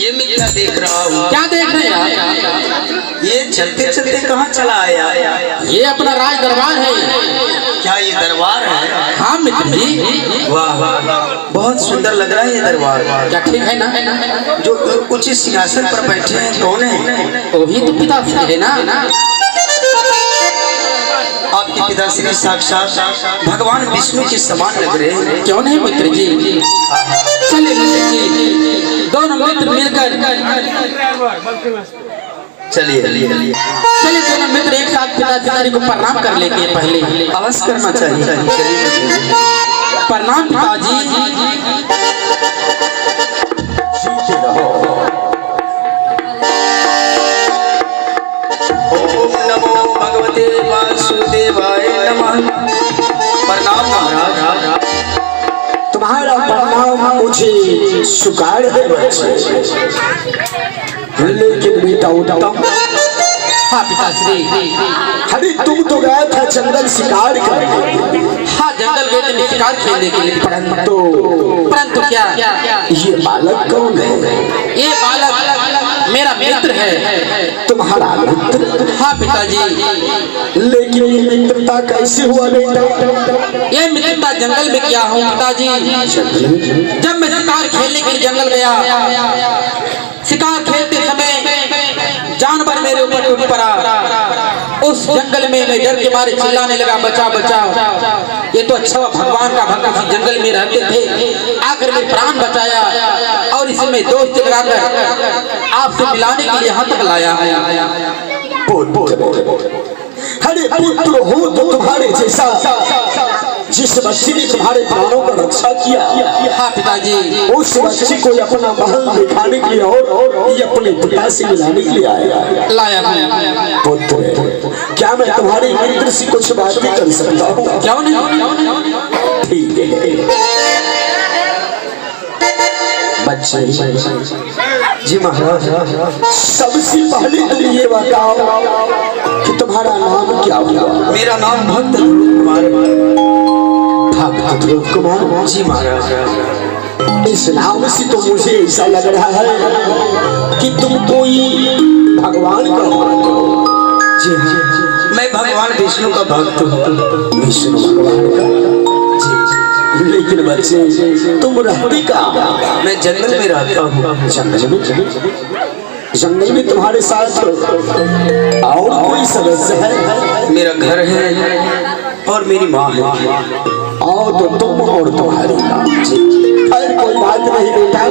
ये मैं क्या देख रहा हूँ? क्या देख रहे हैं? ये चलते चलते कहाँ चला आया? ये अपना राज दरबार है। क्या ये दरबार है? हाँ मित्र जी। वाह वाह, बहुत सुंदर लग रहा है ये दरबार। क्या ठीक है ना? जो उचित सिंहासन पर बैठे हैं कौन है? वही तो पिता है ना। आपके पिताश्री साक्षात भगवान विष्णु के समान लग रहे हैं। क्यों नहीं मित्र जी? चलिए मित्र जी, दोनों मित्र मिलकर चलिए चलिए दोनों मित्र एक साथ पिताश्री को प्रणाम कर लेते हैं। पहले अवश्य करना चाहिए। प्रणाम पिताजी। ओम नमो भगवते वासुदेवाय नमः। प्रणाम महाराज। तुम्हारा प्रणाम मुझे स्वीकार है लेकिन बेटा उत्तम। हाँ पिताश्री। अरे तुम तो गया था जंगल शिकार करने। हाँ जंगल गए थे शिकार खेलने के लिए, परंतु क्या ये बालक कौन है? ये बालक मेरा मित्र है। तुम्हारा मित्र? हाँ पिताजी। लेकिन ये मित्रता कैसे हुआ बेटा? ये मित्रता जंगल में किया हूँ पिताजी। जब मैं शिकार खेलने के लिए जंगल गया, शिकार खेलते समय जानवर मेरे ऊपर टूट पड़ा। उस जंगल में मैं डर के मारे चिल्लाने लगा, बचा बचा। ये तो अच्छा भगवान का भक्त इस जंगल में रहते थे, आकर मेरे प्राण बचाया और इसे मैं दोस्त लगाकर आपसे मिलाने के लिए यहाँ तक लाया। अरे पुत्र हो तो तुम्हारे जैसा, जिस बच्चे ने तुम्हारे प्राणों का रक्षा किया। हाँ पिताजी। उस बच्चे को अपना महल दिखाने के लिए और ये अपने पिता से मिलाने के लिए आया लाया। पुत्र, क्या मैं तुम्हारे मित्र से कुछ बातें कर सकता हूँ? क्यों नहीं? ठीक है बच्चे। जी महाराज। सबसे पहले तुम ये बताओ कि तुम्हारा नाम क्या हुआ? मेरा नाम भक्त कुमार। भक्त ध्रुव कुमार? जी महाराज। इस नाम से तो मुझे ऐसा लग रहा है कि तुम कोई भगवान का भक्त हो। जी हाँ, मैं भगवान विष्णु का भक्त हूँ। विष्णु भगवान का? लेकिन बच्चे तुम रहते कहाँ? मैं जंगल में रहता हूँ। जंगल में तुम्हारे साथ और कोई सदस्य है? मेरा घर है और मेरी माँ है। और तो तुम और तुम्हारी माँ। खैर कोई बात नहीं बेटा,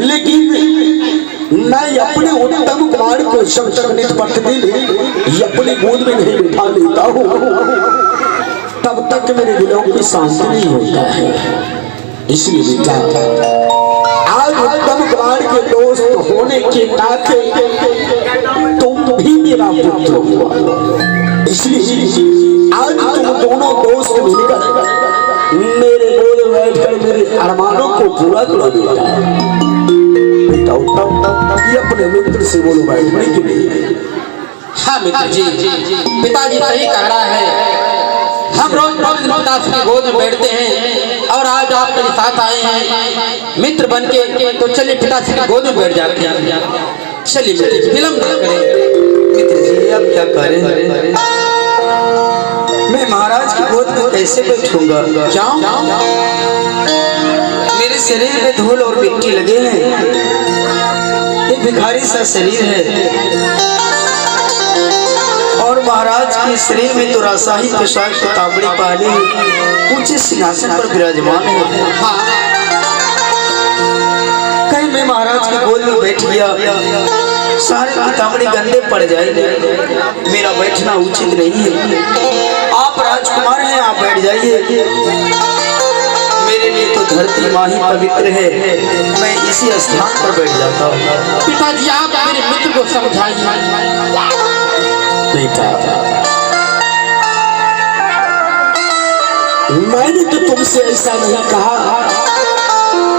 लेकिन मैं अपने उत्तम कुमार को जब तक नित प्रतिदिन अपनी गोद में नहीं बिठा लेता हूँ तब तक मेरे दिलों की शांति नहीं होता है। इसलिए बेटा आज उत्तम कुमार के दोस्त होने के नाते तुम भी मेरा पुत्र हुआ। इसलिए आज तुम दोनों दोस्त मिलकर मेरे गोद में बैठकर मेरे अरमानों को पूरा करो बेटा। उत्तम ये अपने मित्र से बोलो बैठने के लिए। हाँ मित्र जी, पिताजी सही कह रहा है। हम रोज पिताजी की गोद में बैठते हैं और आज आप मेरे साथ आए हैं मित्र बन के, तो चलिए पिताजी की गोद में बैठ जाते हैं। चलिए मित्र विलम्ब ना करें। मित्र जी अब क्या करें? मैं महाराज की गोद में कैसे बैठूंगा? क्यों? मेरे शरीर में धूल और मिट्टी लगे हैं। ये भिखारी सा शरीर है और महाराज के शरीर में तो रासाही पोशाक तांबड़ी पहने ऊंचे सिंहासन पर विराजमान है। हाँ। कहीं मैं महाराज के गोद में बैठ गया, सारे तांबड़ी गंदे पड़ जाएंगे। मेरा बैठना उचित नहीं है। आप राजकुमार हैं, आप बैठ जाइए। मेरे लिए तो धरती माँ ही पवित्र है। मैं इसी स्थान पर बैठ जाता हूँ। पिताजी आप मेरे मित्र को समझाइए। बेटा मैंने तो तुमसे ऐसा नहीं कहा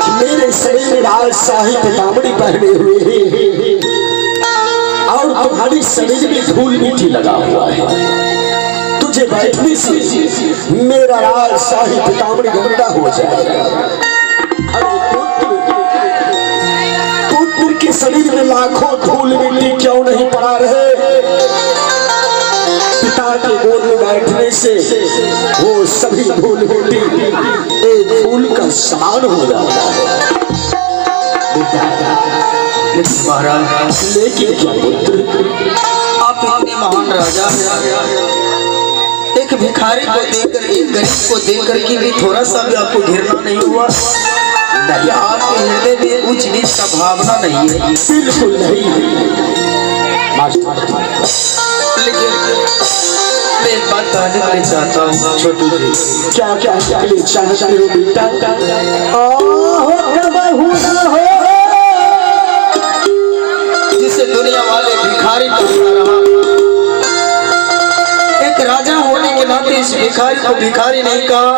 कि मेरे शरीर में राजशाही पितामड़ी पहने हुए हैं और तुम्हारे शरीर में धूल मिट्टी लगा हुआ है। तुझे बैठने से मेरा राजशाही पितामड़ी गंदा हो जाएगा। अरे पुत्र शरीर में लाखों धूल मिट्टी क्यों नहीं पड़ा रहे, पिता के गोद में बैठने से वो सभी धूल मिट्टी एक फूल का समान हो जाता है। लेकिन महाराज, लेकिन क्या पुत्र, आप इतने महान राजा हैं, एक भिखारी को देकर, एक गरीब को देकर के भी थोड़ा सा भी आपको घृणा नहीं हुआ? क्या आपके हृदय में उच्च नीच का भावना नहीं है? बिल्कुल नहीं। लेकिन मैं एक बात कहने के चाहता हूँ छोटू जी। क्या क्या कहना चाहते हो बेटा? जिसे दुनिया वाले भिखारी कहता रहा, एक राजा होने के नाते इस भिखारी को भिखारी नहीं कहा,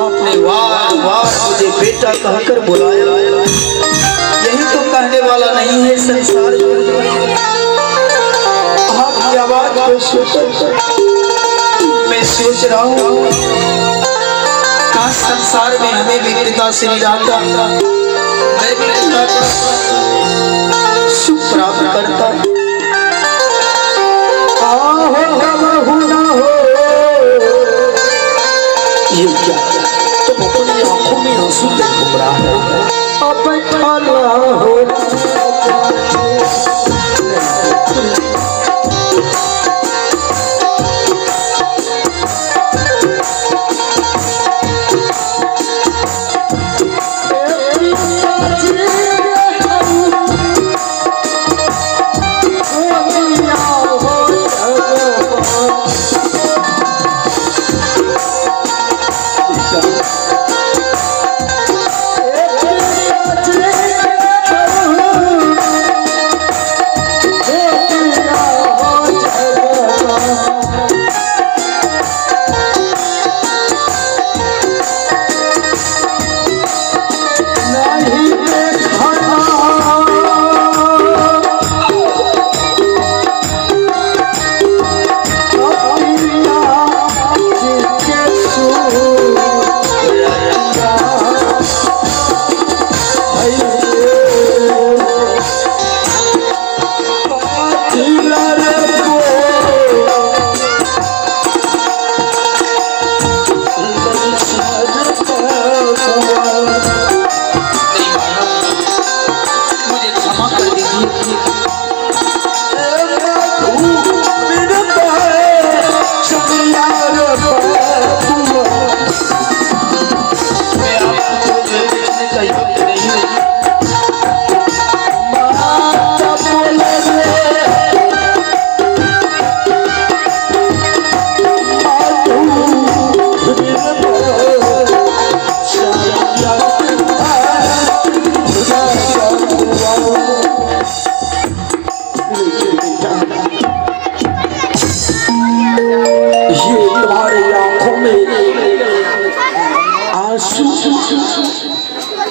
आपने वार वार मुझे बेटा कहकर बुलाया। यही तो कहने वाला नहीं है संसार में। आपकी आवाज को सुनकर मैं सोच रहा हूँ, काश संसार में हमें भी पिता श्री रहता, मैं भी पिता का सुख प्राप्त करता। ये क्या तुम अपनी आंखों में आंसू ले घूम रहा है?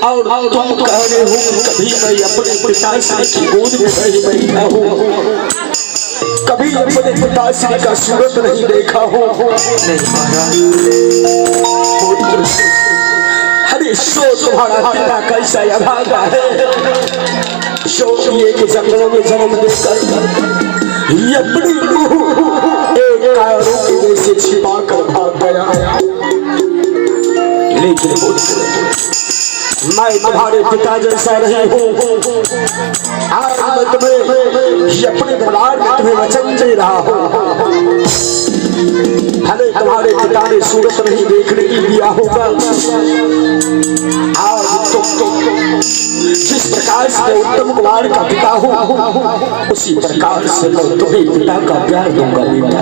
और तुम कह रहे हो कभी मैं अपने पिताश्री की गोद में नहीं बैठा हूँ, कभी अपने पिताश्री का सूरत नहीं देखा हो। अरे सो तुम्हारा पिता कैसा अभागा है, सोचिए कि जंगलों में जन्म देकर अपनी एक कायरों के जैसे छिपा कर भाग गया। लेकिन मैं तुम्हारे पिता जैसा नहीं हूँ, आज मैं तुम्हें अपने दरबार में तुम्हें वचन दे रहा हूँ। भले तुम्हारे पिता ने सूरत नहीं देखने की दिया होगा, आज तुम जिस प्रकार से उत्तम कुमार का पिता हूँ उसी प्रकार से मैं तुम्हें पिता का प्यार दूंगा बेटा,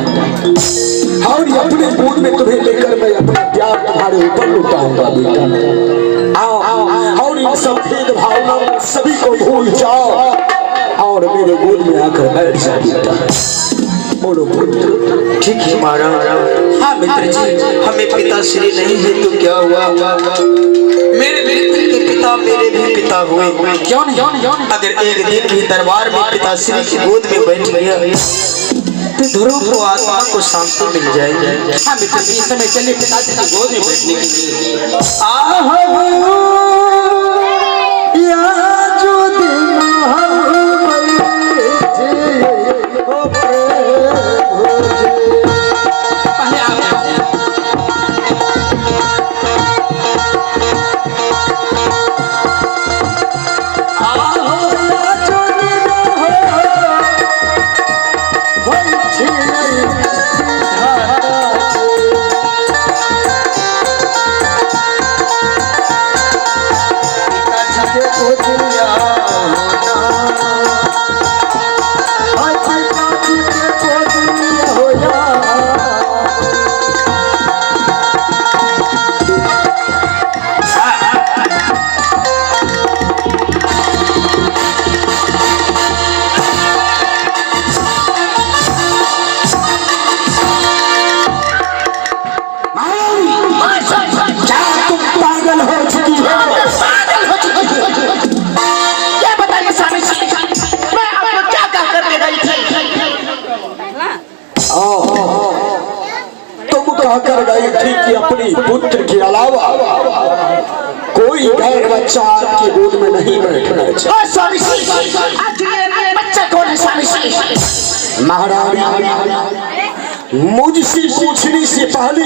और अपने गोद में तुम्हें लेकर मैं अपना प्यार तुम्हारे ऊपर लुटाऊंगा बेटा। आओ और इन सब भेद भावनाओं सभी को भूल जाओ और मेरे गोद में आकर बैठ जाओ बेटा। बोलो पुत्र। ठीक है महाराज। हाँ मित्र जी, हमें पिता श्री नहीं है तो क्या हुआ, मेरे मित्र के पिता मेरे भी पिता हुए, क्यों नहीं? अगर एक दिन भी दरबार में पिता श्री की गोद में बैठ गया तो ध्रुव को आत्मा को शांति मिल जाएगी। हाँ मित्र जी, इस समय चलिए पिताजी की गोद में बैठने के लिए। या जो दिन गोदिया आज काजी के गोदिया हो जा पागल हो चुकी है। क्या बताइए स्वामी जी, मैं आपको क्या कह करके गई थी? तुम कहकर गई थी कि अपनी पुत्र के अलावा कोई गैर बच्चा आपकी गोद में नहीं बैठना चाहिए। ओ स्वामी जी, आखिर ये बच्चा कौन है स्वामी जी? महारानी मुझसे पूछने से पहले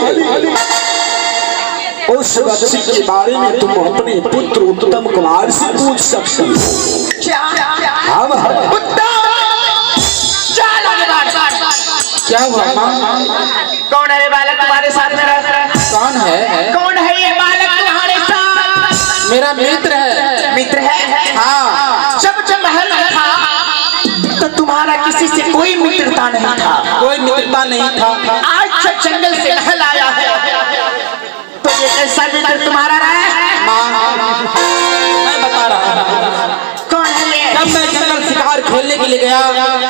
उस बच्चे के बारे में तुम अपने पुत्र उत्तम कुमार से पूछ सकती हो। क्या हम क्या हुआ माँ? कौन है ये बालक तुम्हारे साथ में रहता है? कौन है? कौन है ये बालक तुम्हारे साथ? मेरा मित्र है। मित्र है? हाँ। जब जब महल में था तो तुम्हारा किसी से कोई मित्रता नहीं था। कोई मित्रता नहीं था। आज जब जंगल से महल आया है तो ये कैसा मित्र तुम्हारा रहा है? माँ मैं बता रहा हूँ। कौन है ये? जब मैं जंगल शिकार खेलने के लिए गया